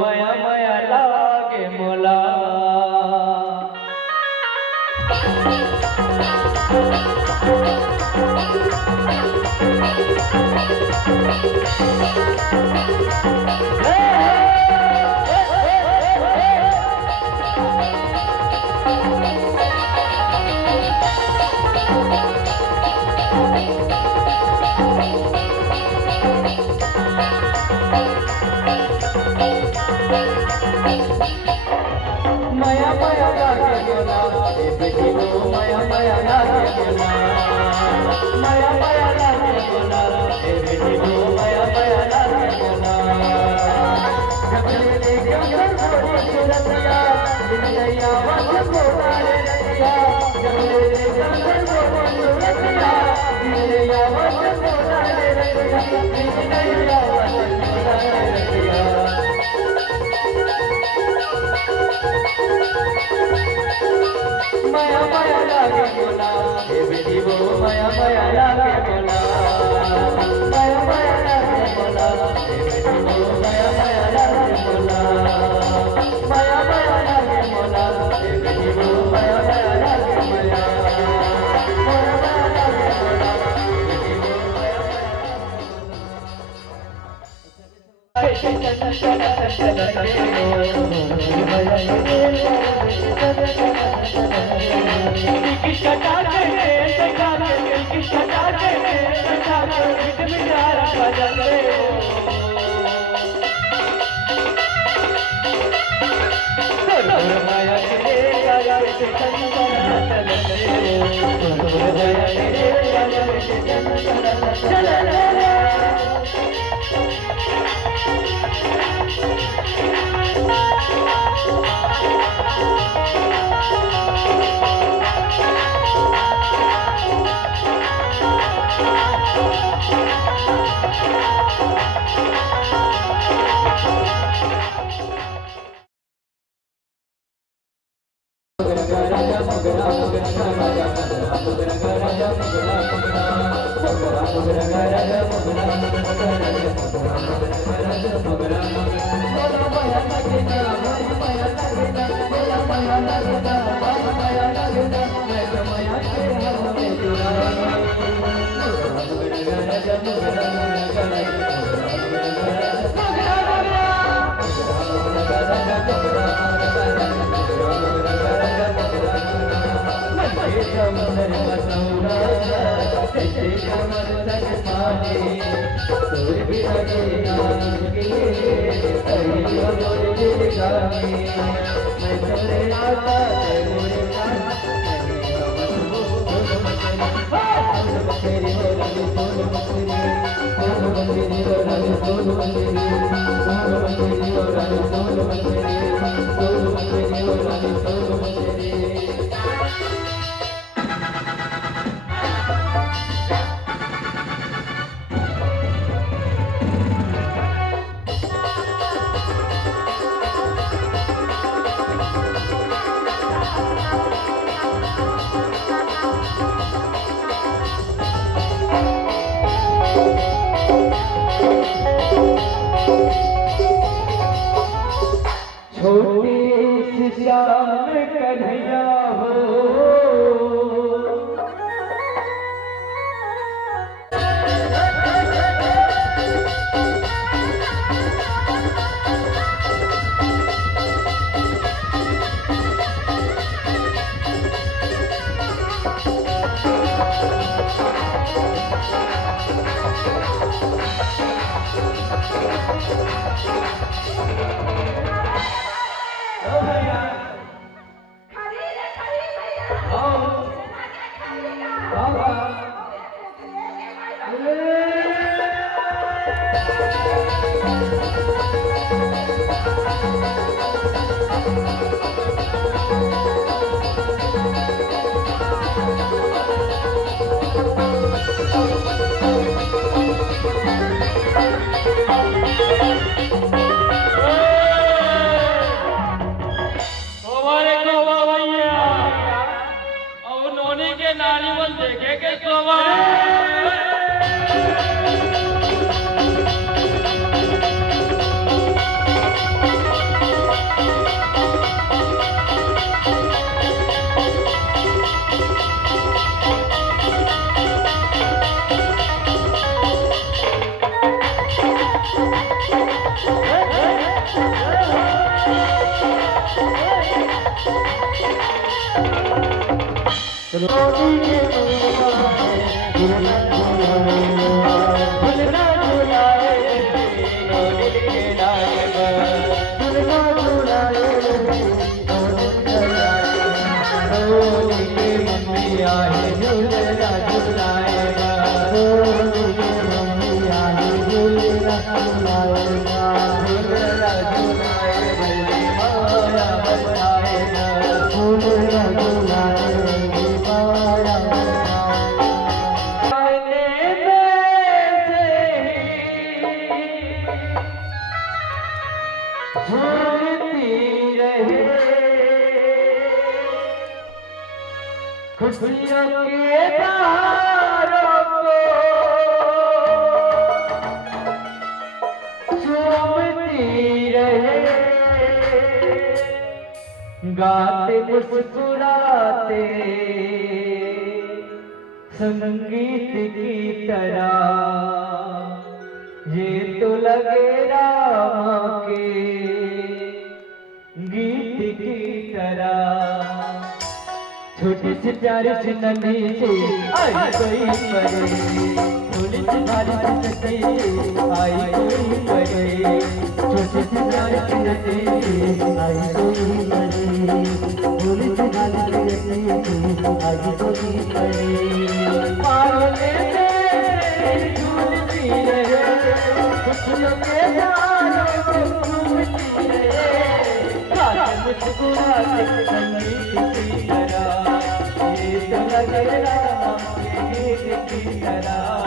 माया माया लागे मोला माया माया लागे मोला बेटी वो माया माया लागे मोला माया माया लागे मोला बेटी वो माया माया लागे मोला जबले जंगल छोड़ी सुरतिया दिलैया वंश कोटारे रतिया जबले जंगल छोड़ी सुरतिया दिलैया वंश कोटारे रतिया दिलैया वंश कोटारे रतिया माया माया लागे मोला बेटी वो माया माया लागे मोला माया माया लागे मोला बेटी वो माया माया लागे मोला माया माया लागे मोला बेटी वो माया माया लागे मोला माया माया लागे मोला बेटी वो माया देखे के शोभा खुशियों के तारों को चूमती रहे, गाते मुस्कुराते संगीत की तरह, ये तो लगे रामा के गीत की तरह। छोटी सी प्यारी सी नन्ही सी आई कोई परे, थोड़ी सी भारी सी सच्ची आई कोई परे, छोटी सी प्यारी सी नन्ही सी आई कोई परे, थोड़ी सी भारी सी सच्ची आई कोई परे। पागले से झूलती रहे, खुशियों के तारों को घूमती रहे, गाते मुस्कुराते संगीत की तरह, ये तो लगे राम के गीत की तरह।